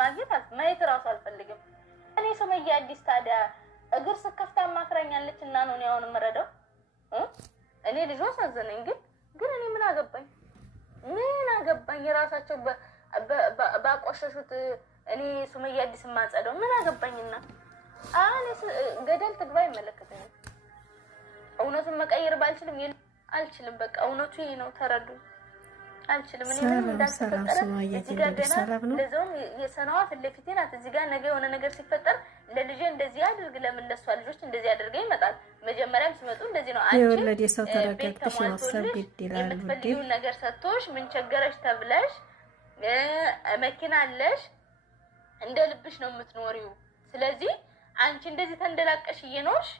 ማግኘት ማየት ራሱ አልፈልግም እኔ ሱመያ አዲስ ታዲያ እግር ስከፍታ ማክራኛለች እና ነው ያውን መረዳው እኔ ልጅ አሳዘነኝ ግን እኔ ምን አገባኝ የራሳቸው ባቆሸሹት እኔ ሱመያ አዲስ ማጸደው ምን አገባኝና አለስ ገደል ትግባ ይመለከተኝ እውነቱን መቀየር ባልችልም አልችልም በቃ እውነቱ ይሄ ነው ተረዱ አልችልም እኔ ምን እንዳስፈጠረ እዚህ ጋር ገና ለዞም የሰናዋ ፍለፊቴ ናት እዚህ ጋር ነገ የሆነ ነገር ሲፈጠር ለልጄ እንደዚህ አድርግ ለምለሷ ልጆች እንደዚህ አድርገ ይመጣል መጀመሪያም ሲመጡ እንደዚህ ነው አንቺ የወለደ ሰው ተረጋግተሽ ማሰብ ግድ ይላል ውዴ ነገር ሰጥቶሽ ምን ቸገረሽ ተብለሽ መኪና አለሽ እንደ ልብሽ ነው የምትኖሪው ስለዚህ አንቺ እንደዚህ ተንደላቀሽ እየኖርሽ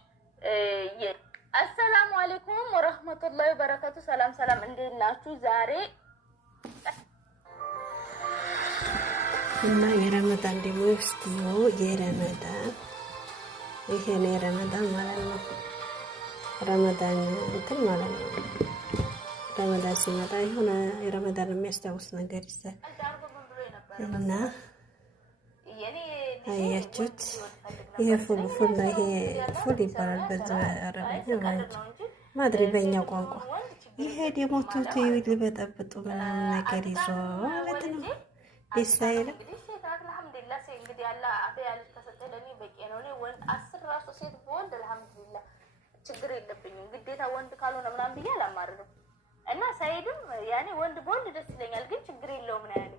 አሰላሙ አለይኩም ወራህመቱላሂ ወበረካቱ ሰላም እንዴት ናችሁ ዛሬ እና የረመዳን ደግሞ እስቲዮ የረመዳን ይሄ ነው የረመዳን ማለት ነው ረመዳን እንትን ማለት ነው ረመዳን ሲመጣ የሆነ የረመዳን የሚያስታውስ ነገር ይዛል እና አያችሁት ይሄ ፉል ነው ይሄ ፉል ይባላል በዚህ አረበኛ ማለት ማድሪ በእኛ ቋንቋ ይሄ ደግሞ ቱቱ ሊበጠብጡ ምናምን ነገር ይዞ ማለት ነው ደስ አይልም አልহামዱሊላህ እንግዲህ ያላ አፍያ ተሰጠለኝ በቂ ነው እኔ ወንድ 10 ራሱ ሴት ወንድ አልহামዱሊላህ ችግር የለብኝም ግዴታ ወንድ ካልሆነ ምናምን ብዬ አላማርም እና ሳይድም ያኔ ወንድ በወንድ ደስ ይለኛል ግን ችግር የለውም ነው ያለኝ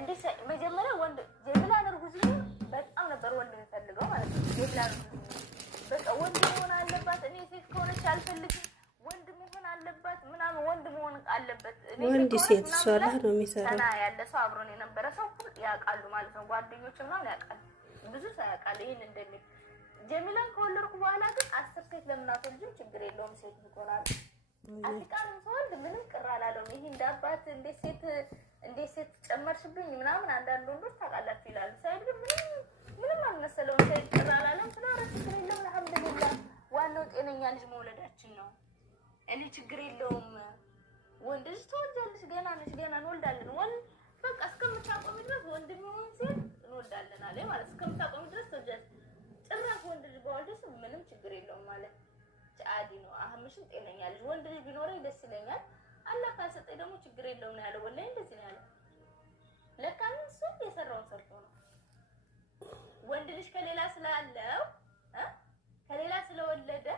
እንዴ መጀመሪያ ወንድ ጀብላን እርጉዝ በጣም ነበር ወንድ የሚፈልገው ማለት ነው ጀብላን በቃ ወንድ መሆን አለባት እኔ ሴት ከሆነች አልፈልግም ወንድ መሆን አለባት ምናምን ወንድ መሆን አለበት ወንድ ሴት ሷላ ነው የሚሰራው እና ያለ ሰው አብሮን የነበረ ሰው ያውቃሉ ማለት ነው ጓደኞች ምናምን ያውቃሉ ብዙ ሰው ያውቃል ይሄን እንደሚል ጀሚላን ከወለድኩ በኋላ ግን 10 ሴት ለምናት ልጅ ችግር የለውም ሴት ይቆራል አጥቃንም ሰውልድ ምንም ቅር አላለውም ይሄ እንዳባት እንዴት ሴት ጨመርሽብኝ ምናምን አንዳንድ ወንዶች ታውቃላችሁ ይላሉ ሳይድ ምንም አልመሰለውም ሳይድ ቅር አላለም ስለራስ ችግር የለውም አልহামዱሊላህ ዋናው ጤነኛ ልጅ መውለዳችን ነው እኔ ችግር የለውም ወንድ ልጅ ተወልዳለሽ ገና ነሽ ገና እንወልዳለን ወንድ በቃ እስከምታቆሚ ድረስ ወንድ ቢሆን ሴት እንወልዳለን አለ ማለት እስከምታቆሚ ድረስ ተወልዳለሽ ጭራሽ ወንድ ልጅ በወልደሽ ምንም ችግር የለውም ማለት ጫዲ ነው አህምሽን ጤነኛ ልጅ ወንድ ልጅ ቢኖረኝ ደስ ይለኛል አላህ ካሰጠኝ ደግሞ ችግር የለውም ነው ያለው ወላሂ እንደዚህ ነው ያለው ለካን እሱ የሰራውን ሰርቶ ነው ወንድ ልጅ ከሌላ ስላለው ከሌላ ስለወለደ